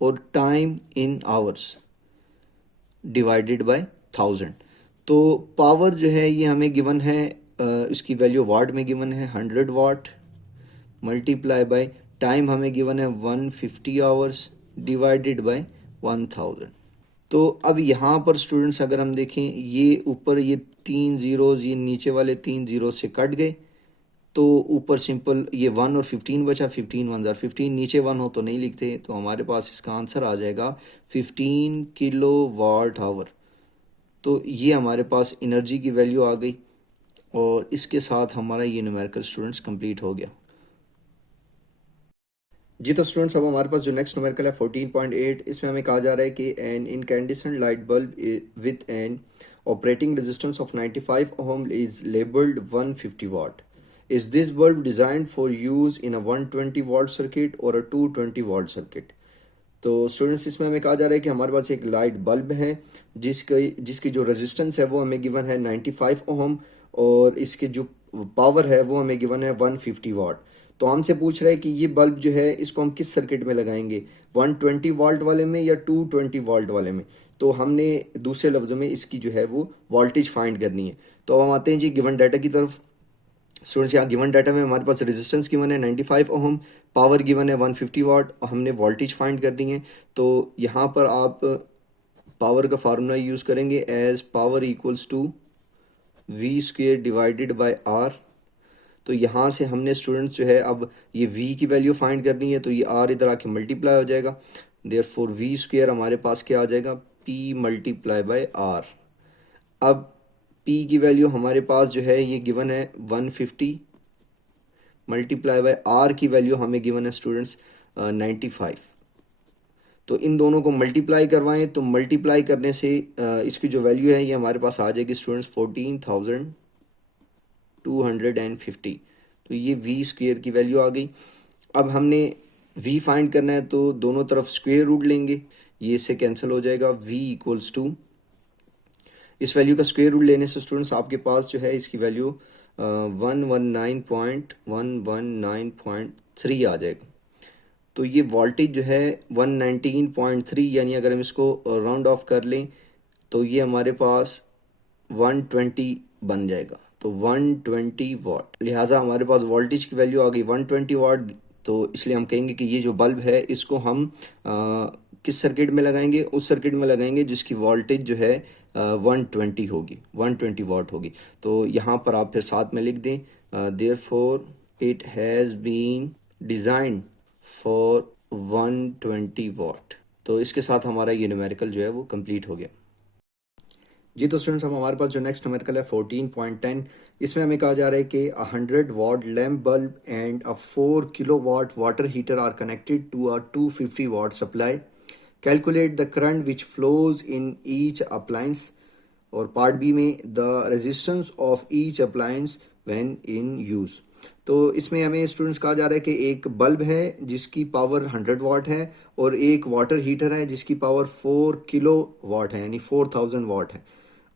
और time in hours divided by 1000। तो पावर जो है ये हमें गिवन है, इसकी वैल्यू वाट में गिवन है 100 वाट मल्टीप्लाई बाय टाइम हमें गिवन है 150 आवर्स डिवाइडेड बाय 1000। तो अब यहाँ पर स्टूडेंट्स अगर हम देखें ये ऊपर ये 3 ज़ीरोज़ ये नीचे वाले 3 ज़ीरो से कट गए तो ऊपर सिंपल ये 1 और 15 बचा, 15 1 ज़ार 15, नीचे 1 हो तो नहीं लिखते, तो हमारे पास इसका आंसर आ जाएगा 15 किलो वाट आवर। तो ये हमारे पास एनर्जी की वैल्यू आ गई और इसके साथ हमारा ये न्यूमेरिकल स्टूडेंट्स कंप्लीट हो गया। जी तो स्टूडेंट्स अब हमारे पास जो नेक्स्ट न्यूमेरिकल है 14.8, इसमें हमें कहा जा रहा है कि an incandescent light bulb with an operating resistance of 95 ohm is labelled 150 watt. Is this bulb designed for use in a 120 volt circuit or a 220 volt circuit. तो स्टूडेंट्स इसमें हमें कहा जा रहा है कि हमारे पास एक लाइट बल्ब है जिसकी जो रेजिस्टेंस है वो हमें गिवन है 95 ओहम, और इसके जो पावर है वो हमें गिवन है 150 वाट। तो हमसे पूछ रहा है कि ये बल्ब जो है इसको हम किस सर्किट में लगाएंगे, 120 वोल्ट वाले में या 220 वोल्ट वाले में। तो हमने दूसरे लफ्ज़ों में इसकी जो है वो वोल्टेज फाइंड करनी है। तो अब हम आते हैं जी गिवन डाटा की तरफ। स्टूडेंट्स यहाँ गिवन डाटा में हमारे पास रेजिस्टेंस गिवन है 95 ओहम, पावर गिवन है 150 वाट, और हमने वोल्टेज फाइंड करनी है। तो यहाँ पर आप पावर का फार्मूला यूज़ करेंगे as power equals to V square divided by R. तो यहाँ से हमने स्टूडेंट्स जो है अब ये v की वैल्यू फाइंड करनी है, तो ये r इधर आके मल्टीप्लाई हो जाएगा। देयरफॉर वी स्क्वेयर हमारे पास क्या आ जाएगा, p मल्टीप्लाई बाय r। अब p की वैल्यू हमारे पास जो है ये गिवन है 150 मल्टीप्लाई बाय r की वैल्यू हमें गिवन है स्टूडेंट्स 95। तो इन दोनों को मल्टीप्लाई करवाएं, तो मल्टीप्लाई करने से इसकी जो वैल्यू है ये हमारे पास आ जाएगी स्टूडेंट्स 14,250। तो ये वी स्क्वेयर की वैल्यू आ गई। अब हमने v फाइंड करना है, तो दोनों तरफ स्क्वेयर रूट लेंगे, ये इससे कैंसिल हो जाएगा। v इक्वल्स टू इस वैल्यू का स्क्वेयर रूट लेने से स्टूडेंट्स आपके पास जो है इसकी वैल्यू 119.119.3 आ जाएगा। तो ये वोल्टेज जो है 119.3, यानी अगर हम इसको राउंड ऑफ कर लें तो ये हमारे पास 120 बन जाएगा। तो 120 वाट, लिहाजा हमारे पास वोल्टेज की वैल्यू आ गई 120 वाट। तो इसलिए हम कहेंगे कि ये जो बल्ब है इसको हम किस सर्किट में लगाएंगे, उस सर्किट में लगाएंगे जिसकी वोल्टेज जो है 120 होगी, 120 वाट होगी। तो यहाँ पर आप फिर साथ में लिख दें therefore it has been designed for 120 watt. तो इसके साथ हमारा ये न्यूमेरिकल जो है वो कंप्लीट हो गया जी। तो स्टूडेंट्स अब हमारे पास जो नेक्स्ट न्यूमेरिकल है 14.10, इसमें हमें कहा जा रहा है कि 100 watt lamp bulb and a 4 kilowatt water heater are connected to a 250 watt supply. Calculate the current which flows in each appliance. और पार्ट बी में the resistance of each appliance when in use. तो इसमें हमें स्टूडेंट्स कहा जा रहा है कि एक बल्ब है जिसकी पावर 100 वाट है, और एक वाटर हीटर है जिसकी पावर 4 किलो वाट है, यानी 4000 वाट है।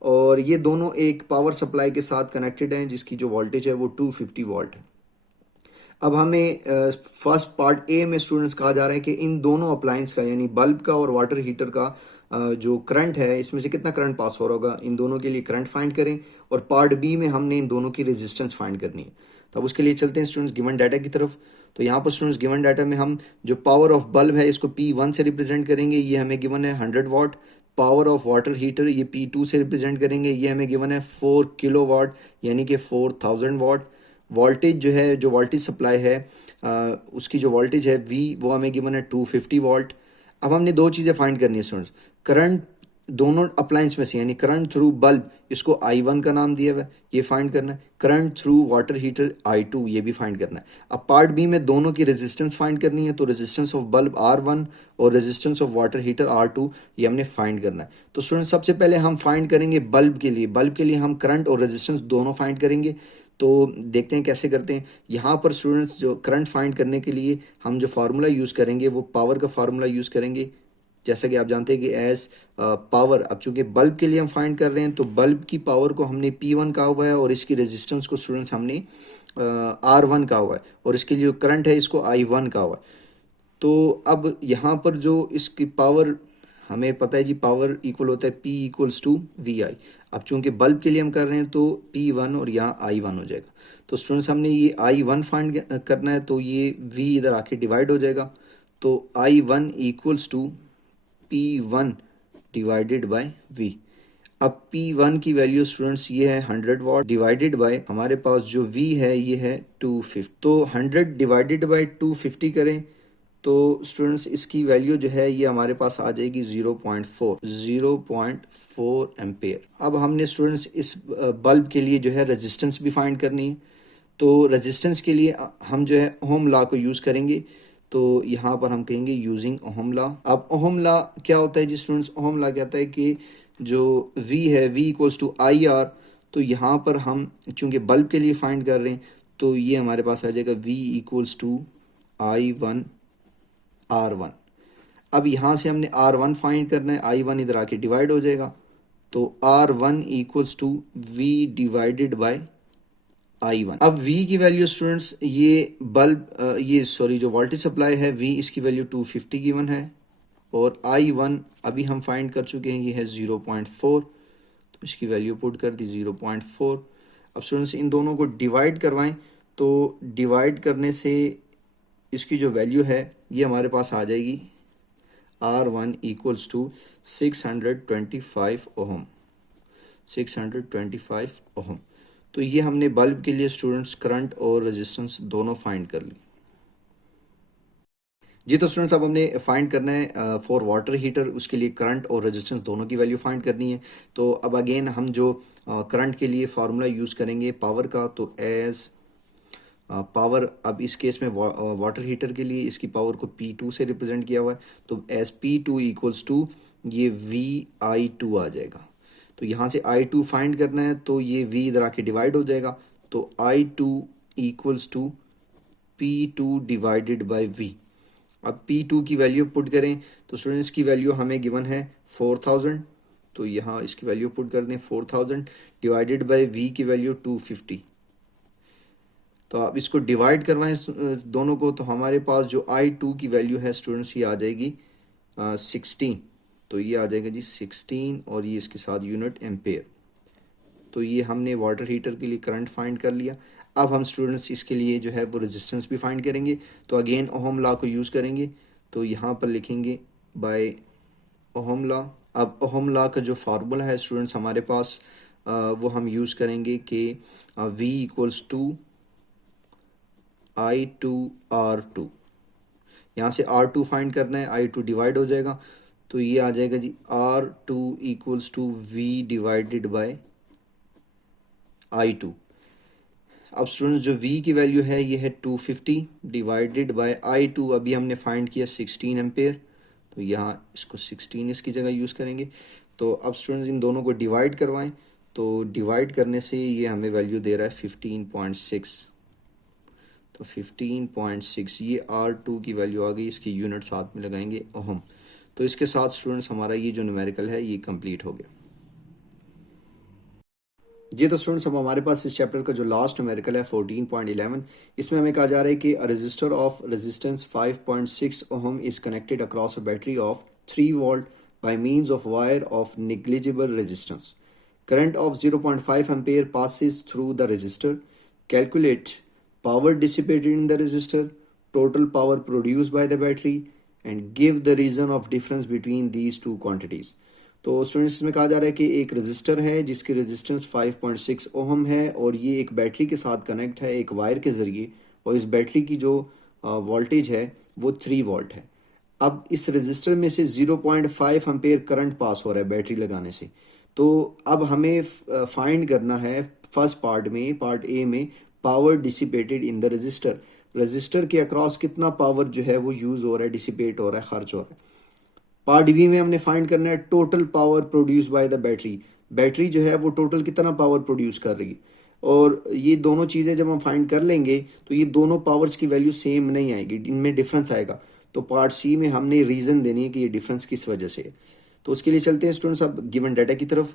और ये दोनों एक पावर सप्लाई के साथ कनेक्टेड हैं जिसकी जो वोल्टेज है वो 250 वाट है। अब हमें फर्स्ट पार्ट ए में स्टूडेंट्स कहा जा रहा है कि इन दोनों अप्लायंस का, यानी बल्ब का और वाटर हीटर का जो करंट है इसमें से कितना करंट पास हो रहा होगा, इन दोनों के लिए करंट फाइंड करें। और पार्ट बी में हमने इन दोनों की रेजिस्टेंस फाइंड करनी है। तो अब उसके लिए चलते हैं स्टूडेंट्स गिवन डाटा की तरफ। तो यहाँ पर स्टूडेंट्स गिवन डाटा में हम जो पावर ऑफ बल्ब है इसको P1 से रिप्रेजेंट करेंगे, ये हमें गिवन है 100 वाट। पावर ऑफ वाटर हीटर ये P2 से रिप्रेजेंट करेंगे, ये हमें गिवन है 4 किलो वाट, यानी कि 4000 वाट। वोल्टेज जो है, जो वोल्टेज सप्लाई है उसकी जो वोल्टेज है V, वो हमें गिवन है 250 वोल्ट। अब हमने दो चीज़ें फाइंड करनी है स्टूडेंट्स। करंट दोनों अप्लायंस में से, यानी करंट थ्रू बल्ब, इसको I1 का नाम दिया हुआ है, ये फाइंड करना है। Current through water heater I2, ये भी फाइंड करना है। अब पार्ट बी में दोनों की रेजिस्टेंस फाइंड करनी है। तो रेजिस्टेंस ऑफ बल्ब R1 और resistance of water heater R2, ये हमने फाइंड करना है। तो स्टूडेंट सबसे पहले हम फाइंड करेंगे बल्ब के लिए। बल्ब के लिए हम करंट और रेजिस्टेंस दोनों फाइंड करेंगे। तो देखते हैं कैसे करते हैं। यहाँ पर स्टूडेंट्स जो करंट फाइंड करने के लिए हम जो फार्मूला यूज़ करेंगे वो पावर का फार्मूला यूज़ करेंगे। जैसा कि आप जानते हैं कि एज पावर, अब चूंकि बल्ब के लिए हम फाइंड कर रहे हैं तो बल्ब की पावर को हमने P1 कहा हुआ है और इसकी रेजिस्टेंस को स्टूडेंट्स हमने R1 कहा हुआ है, और इसके लिए जो करंट है इसको I1 कहा हुआ है। तो अब यहाँ पर जो इसकी पावर हमें पता है जी, पावर इक्वल होता है P इक्वल्स टू VI। अब चूंकि बल्ब के लिए हम कर रहे हैं तो P1 और यहाँ I1 हो जाएगा। तो स्टूडेंट्स हमने ये I1 फाइंड करना है, तो ये V इधर आके डिवाइड हो जाएगा। तो I1 equals to P1 divided by V। अब P1 की वैल्यू स्टूडेंट्स ये है 100 वाट, डिवाइडेड बाय हमारे पास जो V है ये है 250। तो 100 डिवाइडेड बाय 250 करें तो स्टूडेंट्स इसकी वैल्यू जो है ये हमारे पास आ जाएगी 0.4 एम्पेयर। अब हमने स्टूडेंट्स इस बल्ब के लिए जो है रेजिस्टेंस भी फाइंड करनी है। तो रेजिस्टेंस के लिए हम जो है ओहम लॉ को यूज़ करेंगे। तो यहाँ पर हम कहेंगे यूजिंग ओहम लॉ। अब ओहम लॉ क्या होता है जी स्टूडेंट्स, ओहम लॉ कहता है कि जो V है V इक्वल्स टू IR। तो यहाँ पर हम चूँकि बल्ब के लिए फाइंड कर रहे हैं तो ये हमारे पास आ जाएगा V equals to I1 R1। अब यहाँ से हमने R1 फाइंड करना है, I1 इधर आके डिवाइड हो जाएगा, तो R1 equals to V divided by I1। अब V की वैल्यू स्टूडेंट्स, ये बल्ब ये सॉरी जो वोल्टेज सप्लाई है V, इसकी वैल्यू 250 गिवन है, और I1 अभी हम फाइंड कर चुके हैं, ये है 0.4, तो इसकी वैल्यू पुट कर दी 0.4। अब स्टूडेंट्स इन दोनों को डिवाइड करवाएं, तो डिवाइड करने से इसकी जो वैल्यू है ये हमारे पास आ जाएगी R1 equals to 625 ohm, 625 ohm. तो ये हमने बल्ब के लिए स्टूडेंट्स करंट और रेजिस्टेंस दोनों फाइंड कर ली जी। तो स्टूडेंट्स अब हमने फाइंड करना है फॉर वाटर हीटर, उसके लिए करंट और रेजिस्टेंस दोनों की वैल्यू फाइंड करनी है। तो अब अगेन हम जो करंट के लिए फार्मूला यूज़ करेंगे पावर का, तो एज पावर, अब इस केस में वाटर हीटर के लिए इसकी पावर को P2 से रिप्रेजेंट किया हुआ है, तो एज P2 इक्वल्स टू ये VI2 आ जाएगा। तो यहाँ से I2 फाइंड करना है, तो ये V इधर आके डिवाइड हो जाएगा, तो I2 equals to P2 divided by V। अब P2 की वैल्यू पुट करें, तो स्टूडेंट्स की वैल्यू हमें गिवन है 4000, तो यहाँ इसकी वैल्यू पुट कर दें 4000 डिवाइडेड बाय V की वैल्यू 250। तो आप इसको डिवाइड करवाएं दोनों को, तो हमारे पास जो I2 की वैल्यू है स्टूडेंट्स ये आ जाएगी 16, तो ये आ जाएगा जी 16, और ये इसके साथ यूनिट एम्पेयर। तो ये हमने वाटर हीटर के लिए करंट फाइंड कर लिया। अब हम स्टूडेंट्स इसके लिए जो है वो रेजिस्टेंस भी फाइंड करेंगे, तो अगेन ओहम लॉ को यूज़ करेंगे, तो यहाँ पर लिखेंगे बाय ओहम लॉ। अब ओहम लॉ का जो फार्मूला है स्टूडेंट्स हमारे पास वो हम यूज़ करेंगे कि V इक्वल्स टू I2R2, यहाँ से R2 फाइंड करना है, I2 डिवाइड हो जाएगा, तो ये आ जाएगा जी R2 equals to V divided by I2। अब स्टूडेंट्स जो V की वैल्यू है ये है 250 डिवाइडेड बाय I2, अभी हमने फाइंड किया 16 एम्पेयर, तो यहाँ इसको 16 इसकी जगह यूज़ करेंगे। तो अब स्टूडेंट्स इन दोनों को डिवाइड करवाएं, तो डिवाइड करने से ये हमें वैल्यू दे रहा है 15.6, तो 15.6 ये R2 की वैल्यू आ गई, इसकी यूनिट साथ में लगाएंगे ओहम। तो इसके साथ स्टूडेंट्स हमारा ये जो न्यूमेरिकल है ये कंप्लीट हो गया जी। तो स्टूडेंट्स अब हमारे पास इस चैप्टर का जो लास्ट न्यूमेरिकल है 14.11, इसमें हमें कहा जा रहा है कि a resistor of resistance 5.6 ohm is connected across a battery of 3 volt by means of wire of negligible resistance. Current of 0.5 ampere passes through the resistor. Calculate power dissipated in the resistor, total power produced by the battery, and give the reason of difference between these two quantities. तो स्टूडेंट्स इसमें कहा जा रहा है कि एक रजिस्टर है जिसकी रेजिस्टेंस 5.6 ओहम है, और ये एक बैटरी के साथ कनेक्ट है एक वायर के ज़रिए, और इस बैटरी की जो वोल्टेज है वो 3 वोल्ट है। अब इस रजिस्टर में से 0.5 एम्पेयर करंट पास हो रहा है बैटरी लगाने से। तो अब हमें फाइंड करना है फर्स्ट पार्ट में, पार्ट ए में, power dissipated in the register. Register के अक्रॉस कितना पावर जो है वो यूज़ हो रहा है, डिसिपेट हो रहा है, खर्च हो रहा है। पार्ट बी में हमने फाइंड करना है total power produce by the battery. Battery जो है वो टोटल कितना पावर प्रोड्यूस कर रही है, और ये दोनों चीज़ें जब हम फाइंड कर लेंगे तो ये दोनों पावर्स की वैल्यू सेम नहीं आएगी, इनमें डिफरेंस आएगा। तो पार्ट सी में हमने रीज़न देनी है कि ये डिफरेंस किस वजह से है। तो उसके लिए चलते हैं स्टूडेंट्स अब गिवन डाटा की तरफ।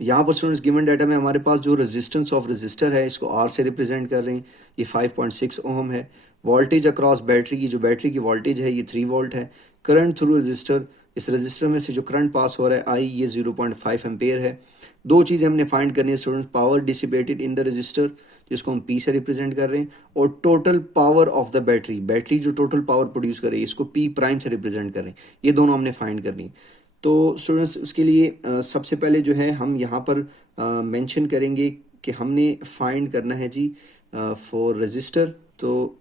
यहाँ पर स्टूडेंट्स गिवन डाटा में हमारे पास जो रेजिस्टेंस ऑफ रेजिस्टर है इसको R से रिप्रेजेंट कर रहे हैं, ये 5.6 ओम है। वोल्टेज अक्रॉस बैटरी की, जो बैटरी की वोल्टेज है ये 3 वोल्ट है। करंट थ्रू रजिस्टर, इस रजिस्टर में से जो करंट पास हो रहा है I, ये 0.5 एम्पेयर है। दो चीज़ें हमने फाइंड करनी है students, power dissipated in the register जिसको हम P से रिप्रेजेंट कर रहे हैं, और total power of the battery, battery जो टोटल पावर प्रोड्यूस कर रही है इसको P प्राइम से रिप्रेजेंट कर रहे हैं। ये दोनों हमने फाइंड करनी है। तो स्टूडेंट्स उसके लिए सबसे पहले जो है हम यहाँ पर मेंशन करेंगे कि हमने फाइंड करना है जी फॉर रजिस्टर। तो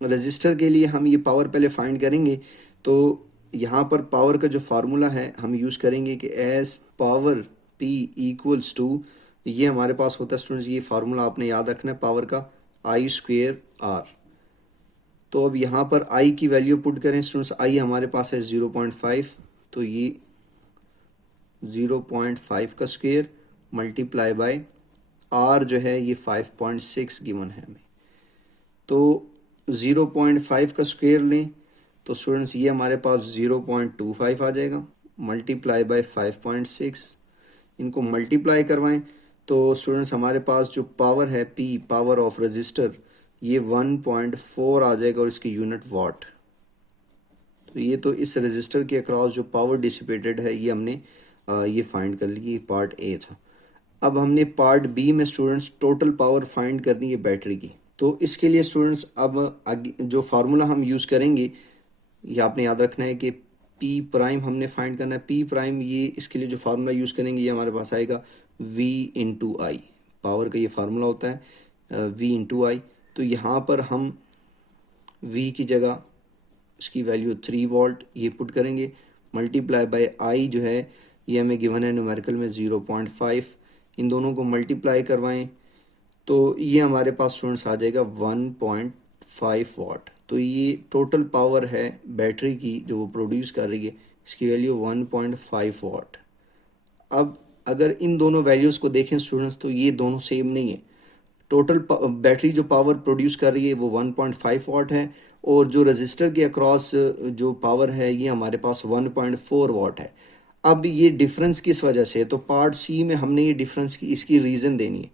रजिस्टर के लिए हम ये पावर पहले फाइंड करेंगे, तो यहाँ पर पावर का जो फार्मूला है हम यूज़ करेंगे कि as power P equals to, ये हमारे पास होता है स्टूडेंट्स, ये फार्मूला आपने याद रखना है पावर का, I²R। तो अब यहाँ पर I की वैल्यू पुट करें स्टूडेंट्स, I हमारे पास है 0.5, तो ये 0.5 का स्क्वेयर मल्टीप्लाई बाय R जो है ये 5.6 गिवन है हमें। तो 0.5 का स्क्वेयर लें तो स्टूडेंट्स ये हमारे पास 0.25 आ जाएगा, मल्टीप्लाई बाय 5.6, इनको मल्टीप्लाई करवाएं तो स्टूडेंट्स हमारे पास जो पावर है P, पावर ऑफ रजिस्टर, ये 1.4 आ जाएगा और इसकी यूनिट वाट। तो ये तो इस रजिस्टर के अक्रॉस जो पावर डिसिपेटेड है ये हमने ये फाइंड कर ली, पार्ट ए था। अब हमने पार्ट बी में स्टूडेंट्स टोटल पावर फाइंड करनी है बैटरी की। तो इसके लिए स्टूडेंट्स अब आगे जो फार्मूला हम यूज़ करेंगे ये आपने याद रखना है कि पी प्राइम हमने फाइंड करना है। पी प्राइम ये इसके लिए जो फार्मूला यूज़ करेंगे ये हमारे पास आएगा V इंटू आई, पावर का ये फार्मूला होता है V इंटू आई। तो यहाँ पर हम V की जगह इसकी वैल्यू 3 वोल्ट ये पुट करेंगे, मल्टीप्लाई बाय आई जो है ये हमें गिवन है न्यूमेरिकल में 0.5, इन दोनों को मल्टीप्लाई करवाएं तो ये हमारे पास स्टूडेंट्स आ जाएगा 1.5 वाट। तो ये टोटल पावर है बैटरी की जो वो प्रोड्यूस कर रही है, इसकी वैल्यू 1.5 वाट। अब अगर इन दोनों वैल्यूज़ को देखें स्टूडेंट्स तो ये दोनों सेम नहीं है। टोटल बैटरी जो पावर प्रोड्यूस कर रही है वो 1.5 वाट है और जो रजिस्टर के अक्रॉस जो पावर है ये हमारे पास 1.4 वाट है। अब ये डिफरेंस किस वजह से है, तो पार्ट सी में हमने ये डिफरेंस की इसकी रीज़न देनी है।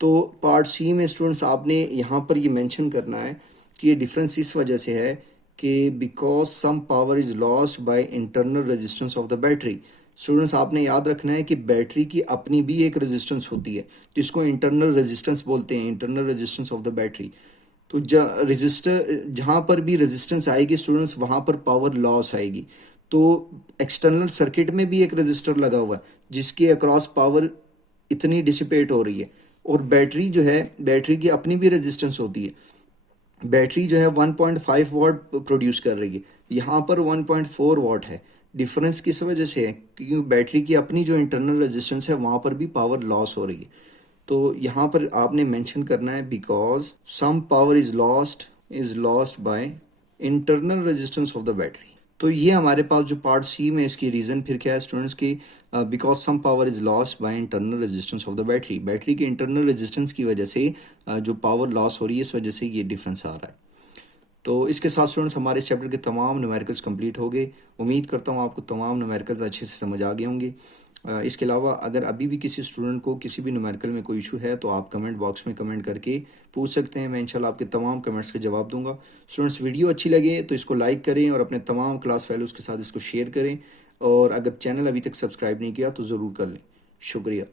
तो पार्ट सी में स्टूडेंट्स आपने यहाँ पर ये मेंशन करना है कि ये डिफरेंस इस वजह से है कि because some power is lost by internal resistance of the battery. Students आपने याद रखना है कि बैटरी की अपनी भी एक रेजिस्टेंस होती है जिसको इंटरनल रेजिस्टेंस बोलते हैं, internal resistance of the battery. तो रजिस्टर जहाँ पर भी रेजिस्टेंस आएगी स्टूडेंट्स वहाँ पर पावर लॉस आएगी। तो एक्सटर्नल सर्किट में भी एक रजिस्टर लगा हुआ है जिसके अक्रॉस पावर इतनी डिसिपेट हो रही है और बैटरी जो है बैटरी की अपनी भी रेजिस्टेंस होती है। बैटरी जो है 1.5 वाट प्रोड्यूस कर रही है, यहाँ पर 1.4 वाट है। डिफरेंस किस वजह से है, क्योंकि बैटरी की अपनी जो इंटरनल रेजिस्टेंस है वहाँ पर भी पावर लॉस हो रही है। तो यहाँ पर आपने मेंशन करना है because some power is lost by internal resistance of the battery. तो ये हमारे पास जो पार्ट सी में इसकी रीज़न फिर क्या है स्टूडेंट्स की, because some power is lost by internal resistance of the battery, battery के इंटरनल रेजिस्टेंस की वजह से जो पावर लॉस हो रही है इस वजह से ये डिफरेंस आ रहा है। तो इसके साथ स्टूडेंट्स हमारे इस चैप्टर के तमाम न्यूमेरिकल्स कंप्लीट हो गए। उम्मीद करता हूँ आपको तमाम न्यूमेरिकल्स अच्छे से समझ आ गए होंगे। इसके अलावा अगर अभी भी किसी स्टूडेंट को किसी भी न्यूमेरिकल में कोई इशू है तो आप कमेंट बॉक्स में कमेंट करके पूछ सकते हैं, मैं इंशाल्लाह आपके तमाम कमेंट्स के जवाब दूंगा। स्टूडेंट्स वीडियो अच्छी लगे तो इसको लाइक करें और अपने तमाम क्लास फेलोज़ के साथ इसको शेयर करें और अगर चैनल अभी तक सब्सक्राइब नहीं किया तो ज़रूर कर लें। शुक्रिया।